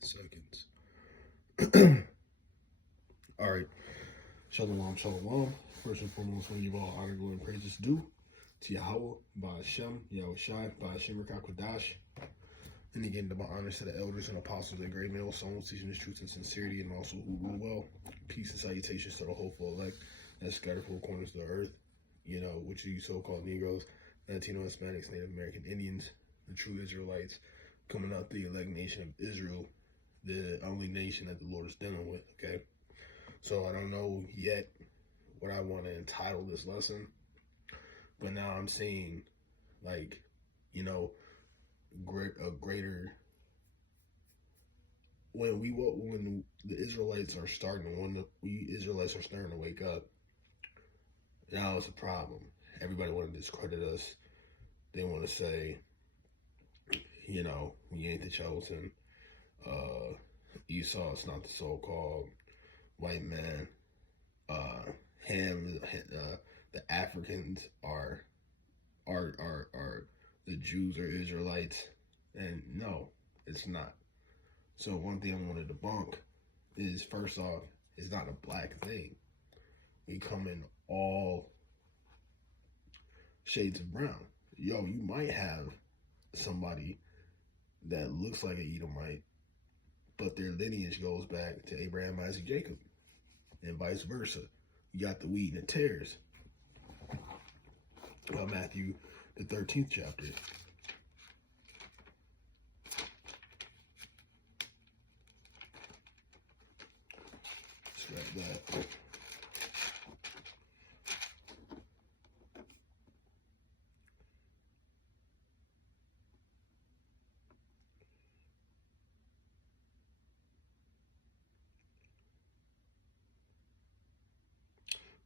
seconds. All right. Shalom, shalom. First and foremost, we give all honor, glory, and praises due to Yahweh, Ba'ashem, Yahushai, Ba'ashem, Rakakwadash. And again, the honors to the elders and apostles and great male souls, teaching the truth and sincerity, and also who rule well. Peace and salutations to the hopeful elect that scattered four corners of the earth, which are you so-called Negroes, Latino, Hispanics, Native American Indians, the true Israelites, coming out the elect nation of Israel, the only nation that the Lord is dealing with, okay? So I don't know yet what I want to entitle this lesson, but now I'm seeing, like, greater when the Israelites are starting, when we Israelites are starting to wake up. Now it's a problem. Everybody want to discredit us. They want to say, we ain't the chosen. Esau is not the so-called white man. The Africans are the Jews or Israelites, and no, it's not. So one thing I want to debunk is, first off, it's not a black thing. We come in all shades of brown. You might have somebody that looks like an Edomite, but their lineage goes back to Abraham, Isaac, Jacob, and vice versa. You got the wheat and the tares. Matthew, the 13th chapter. Scrap that.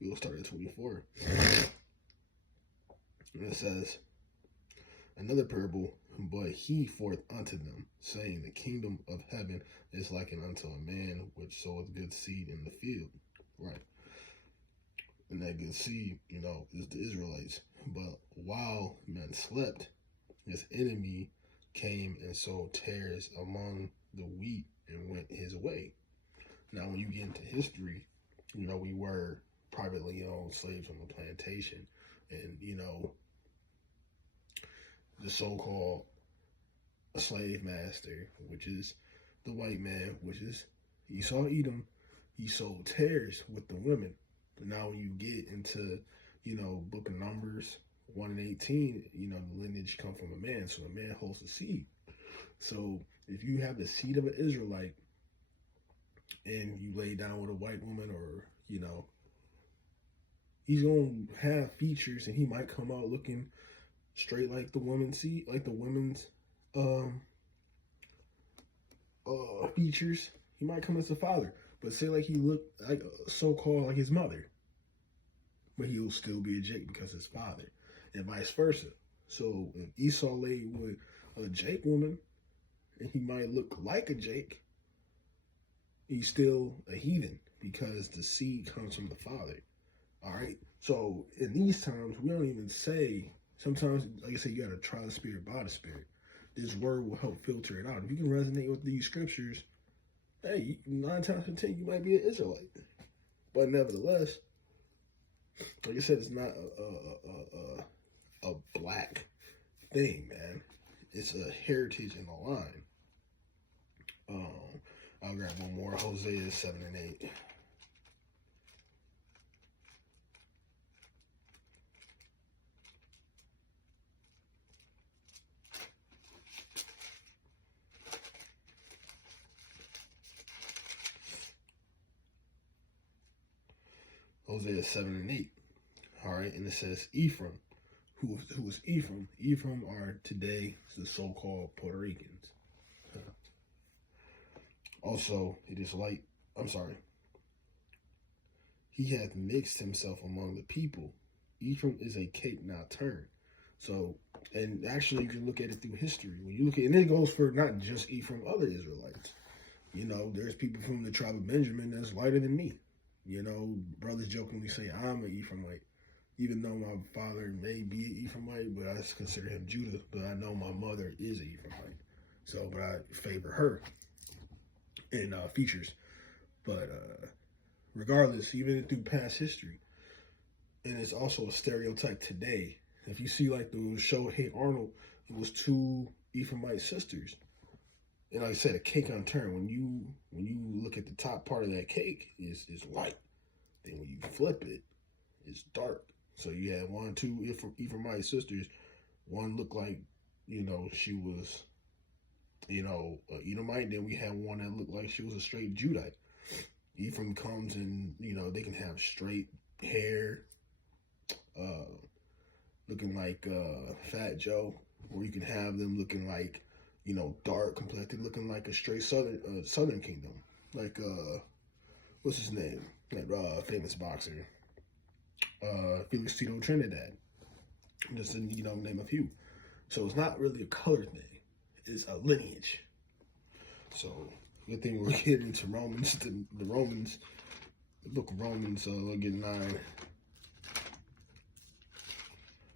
We'll start at 24. And it says, another parable, but he forth unto them, saying, the kingdom of heaven is likened unto a man which soweth good seed in the field. Right. And that good seed, is the Israelites. But while men slept, his enemy came and sowed tares among the wheat and went his way. Now, when you get into history, we were privately owned slaves on the plantation. And, the so-called slave master, which is the white man, which is Esau, Edom, he sold tares with the women. But now when you get into, Book of Numbers 1 and 18, the lineage come from a man. So a man holds the seed. So if you have the seed of an Israelite and you lay down with a white woman, or, he's going to have features, and he might come out looking straight like the woman's seed, like the women's features. He might come as a father, but say like he looked like so-called like his mother, but he'll still be a Jake because his father, and vice versa. So if Esau laid with a Jake woman, and he might look like a Jake, he's still a heathen because the seed comes from the father. All right. So in these times, we don't even say. Sometimes, like I said, you got to try the spirit by the spirit. This word will help filter it out. If you can resonate with these scriptures, hey, 9 times out of 10, you might be an Israelite. But nevertheless, like I said, it's not a black thing, man. It's a heritage in the line. I'll grab one more. Hosea 7 and 8. Hosea 7 and 8. All right, and it says Ephraim. Who is Ephraim? Ephraim are today the so-called Puerto Ricans. Also, it is light. I'm sorry. He hath mixed himself among the people. Ephraim is a cape not turned. So, and actually, you can look at it through history. When you look at, and it goes for not just Ephraim, other Israelites. There's people from the tribe of Benjamin that's lighter than me. Brothers jokingly say I'm an Ephraimite, even though my father may be an Ephraimite, but I consider him Judah. But I know my mother is an Ephraimite, but I favor her. and features. But regardless, even through past history, and it's also a stereotype today. If you see like the show Hey Arnold, it was two Ephraimite sisters. And like I said, a cake unturned. When you look at the top part of that cake, is white. Then when you flip it, it's dark. So you had two Ephraimite sisters. One looked like, she was, Edomite. Then we had one that looked like she was a straight Judite. Ephraim comes and, they can have straight hair, looking like Fat Joe, or you can have them looking like, dark complected, looking like a straight Southern Kingdom, like what's his name? That famous boxer, Felix Tito Trinidad. Just to name a few. So it's not really a color thing; it's a lineage. So good thing we're getting into Romans. The Romans, the book of Romans. Look at 9.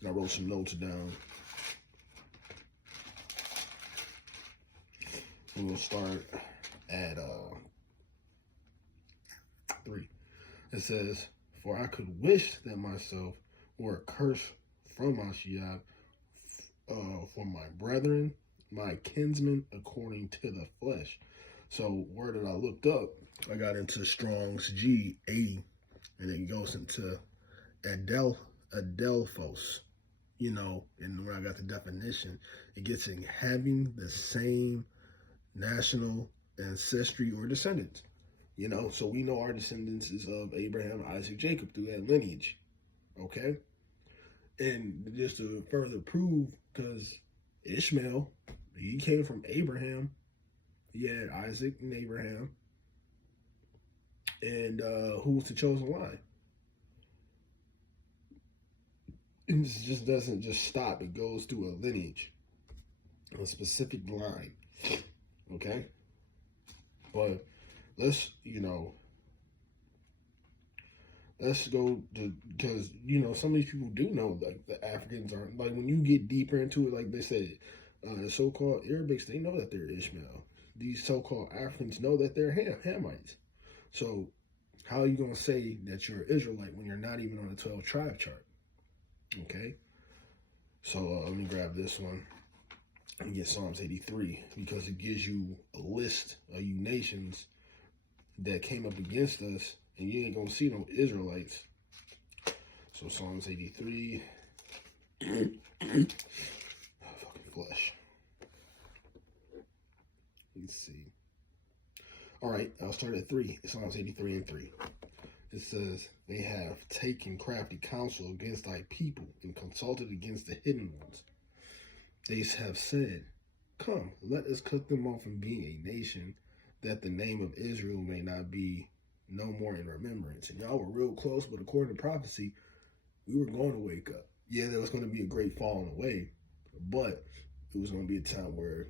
And I wrote some notes down. And we'll start at 3. It says, "For I could wish that myself were accursed from Mashiach for my brethren, my kinsmen, according to the flesh." So, word that I looked up, I got into Strong's G80, and it goes into Adelphos. And when I got the definition, it gets in having the same national ancestry or descendants. So we know our descendants is of Abraham, Isaac, Jacob through that lineage. Okay? And just to further prove, because Ishmael, he came from Abraham. He had Isaac and Abraham. And who was the chosen line? And this just doesn't just stop. It goes through a lineage, a specific line. Okay? But let's go to, because, some of these people do know, like, the Africans aren't, like, when you get deeper into it, like they said, the so-called Arabics, they know that they're Ishmael. These so-called Africans know that they're Hamites. So how are you going to say that you're an Israelite when you're not even on the 12 tribe chart? Okay? So let me grab this one and get Psalms 83, because it gives you a list of you nations that came up against us, and you ain't gonna see no Israelites. So Psalms 83. Fucking flesh. Let's see. All right, I'll start at 3. Psalms 83 and 3. It says, "They have taken crafty counsel against thy people and consulted against the hidden ones. They have said, Come, let us cut them off from being a nation, that the name of Israel may not be no more in remembrance." And y'all were real close, but according to prophecy, we were going to wake up. Yeah, there was going to be a great falling away, but it was going to be a time where,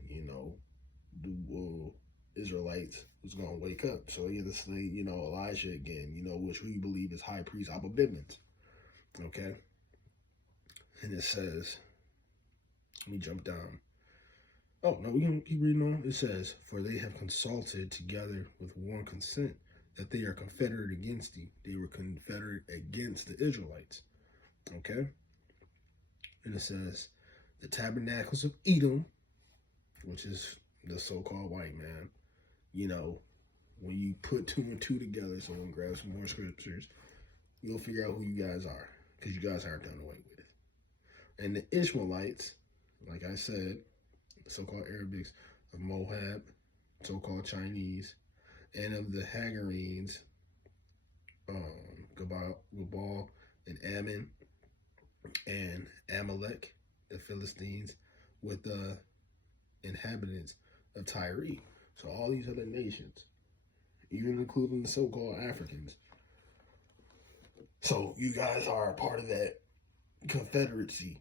the Israelites was going to wake up. So you're listening, Elijah again, which we believe is high priest Abba Bivens. Okay? And it says, let me jump down. Oh, no, we can keep reading on. It says, "For they have consulted together with one consent, that they are confederate against thee." They were confederate against the Israelites. Okay? And it says, "The tabernacles of Edom," which is the so-called white man. When you put 2 and 2 together, so we'll grab some more scriptures, you'll figure out who you guys are, because you guys aren't done away with it. And the Ishmaelites, like I said, the so-called Arabics of Moab, so-called Chinese, and of the Hagarenes, Gabal and Ammon, and Amalek, the Philistines, with the inhabitants of Tyre. So all these other nations, even including the so-called Africans. So you guys are a part of that confederacy,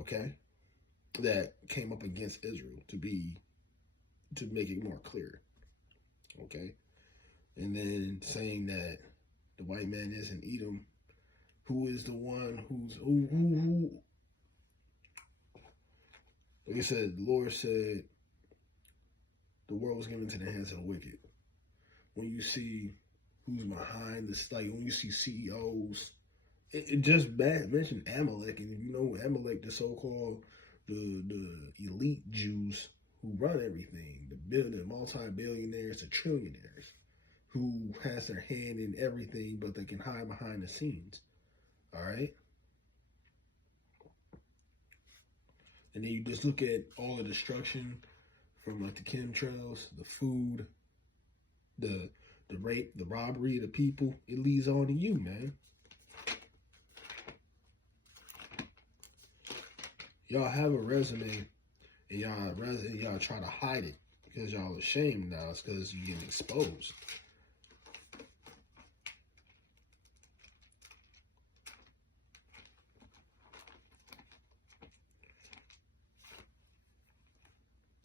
okay, that came up against Israel, to make it more clear, okay? And then saying that the white man is in Edom, who is the one who like I said, the Lord said the world was given to the hands of the wicked. when you see who's behind this, like when you see CEOs, it just mentioned Amalek, and you know Amalek, the so-called the elite Jews who run everything, the multi-billionaires, the trillionaires, who has their hand in everything, but they can hide behind the scenes. All right. And then you just look at all the destruction from like the chemtrails, the food, the rape, the robbery of the people. It leads on to you, man. Y'all have a resume, and y'all try to hide it because y'all ashamed now. It's because you get exposed.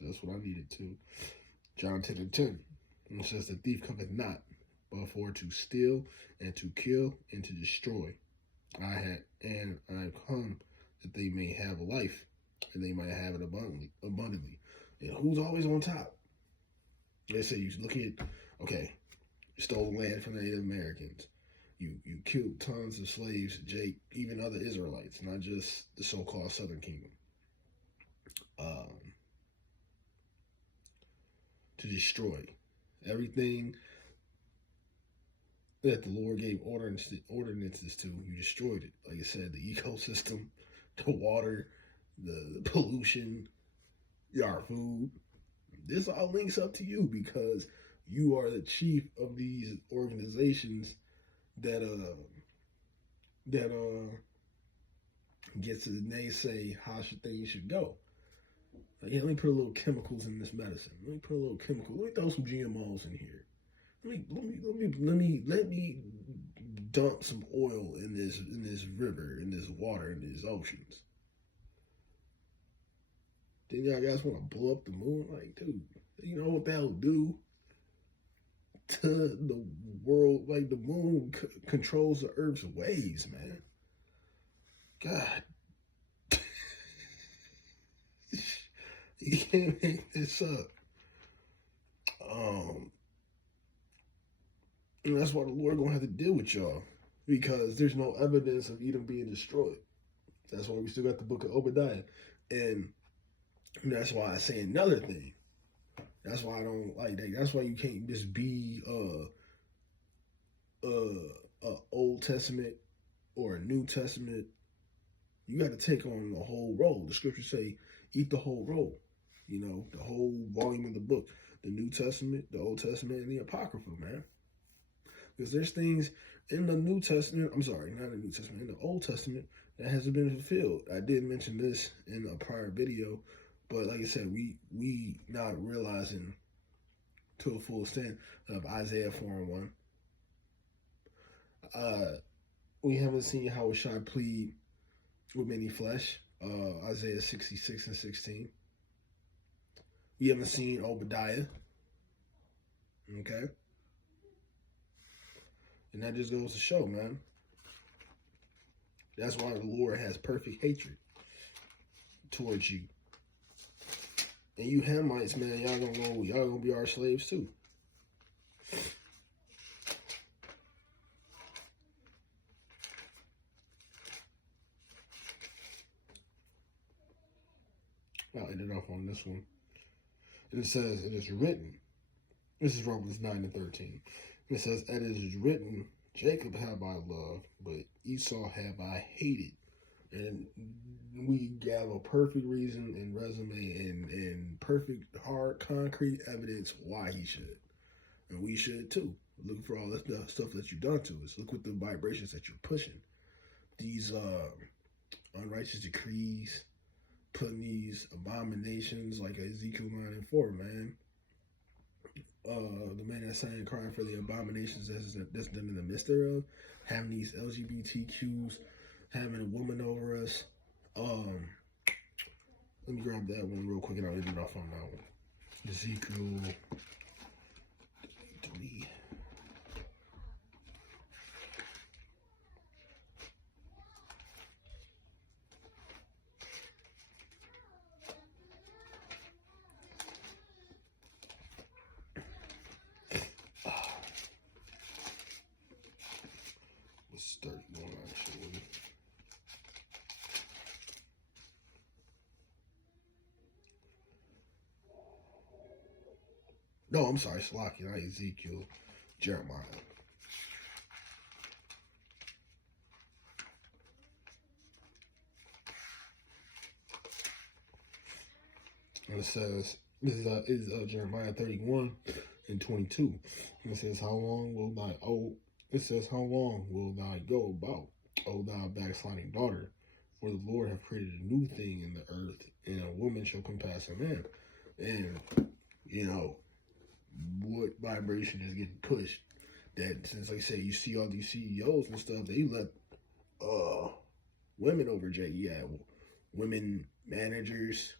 That's what I needed to. John 10:10. It says, the thief cometh not, but for to steal and to kill and to destroy. I have come that they may have life, and they might have it abundantly. And who's always on top? They say you look at, okay, you stole land from the Native Americans. You killed tons of slaves, Jake, even other Israelites, not just the so-called Southern Kingdom. To destroy everything that the Lord gave ordinances to, you destroyed it. Like I said, the ecosystem, the water, the pollution, our food. This all links up to you because you are the chief of these organizations that gets to naysay how things should go. Like, yeah, let me put a little chemicals in this medicine. Let me put a little chemical. Let me throw some GMOs in here. Let me dump some oil in this river, in this water, in these oceans. Then y'all guys want to blow up the moon? Like, dude, you know what that'll do to the world? Like, the moon controls the Earth's waves, man. God. You can't make this up. And that's why the Lord gonna have to deal with y'all, because there's no evidence of Edom being destroyed. That's why we still got the book of Obadiah. And that's why I say another thing. That's why I don't like that. That's why you can't just be a Old Testament or a New Testament. You got to take on the whole roll. The scriptures say, eat the whole roll. You know, the whole volume of the book. The New Testament, the Old Testament, and the Apocrypha, man. Because there's things in the New Testament, I'm sorry, not in the New Testament, in the Old Testament that hasn't been fulfilled. I did mention this in a prior video, but like I said, we not realizing to a full extent of Isaiah 4:1. We haven't seen how it shall plead with many flesh. Isaiah 66:16. We haven't seen Obadiah. Okay. And that just goes to show, man. That's why the Lord has perfect hatred towards you. And you Hamites, man, y'all gonna be our slaves too. I'll end it off on this one. And it says, it is written. This is Romans 9:13. It says, and it is written, Jacob have I loved, but Esau have I hated. And we have a perfect reason and resume and perfect, hard, concrete evidence why he should. And we should too. Look for all that stuff that you've done to us. Look what the vibrations that you're pushing. These unrighteous decrees, putting these abominations like Ezekiel 9:4, man. The man that's saying, crying for the abominations that's done in the midst thereof, having these LGBTQs, having a woman over us. Let me grab that one real quick and I'll end it off on that one. Ezekiel 3. No, I'm sorry, Slacky, not Ezekiel, Jeremiah. And it says, this is Jeremiah 31 and 22. And it says, how long will thy go about, O thou backsliding daughter? For the Lord hath created a new thing in the earth, and a woman shall compass a man. And, you know, what vibration is getting pushed? That, since like I say, you see all these CEOs and stuff, they let women over J. Yeah, women managers,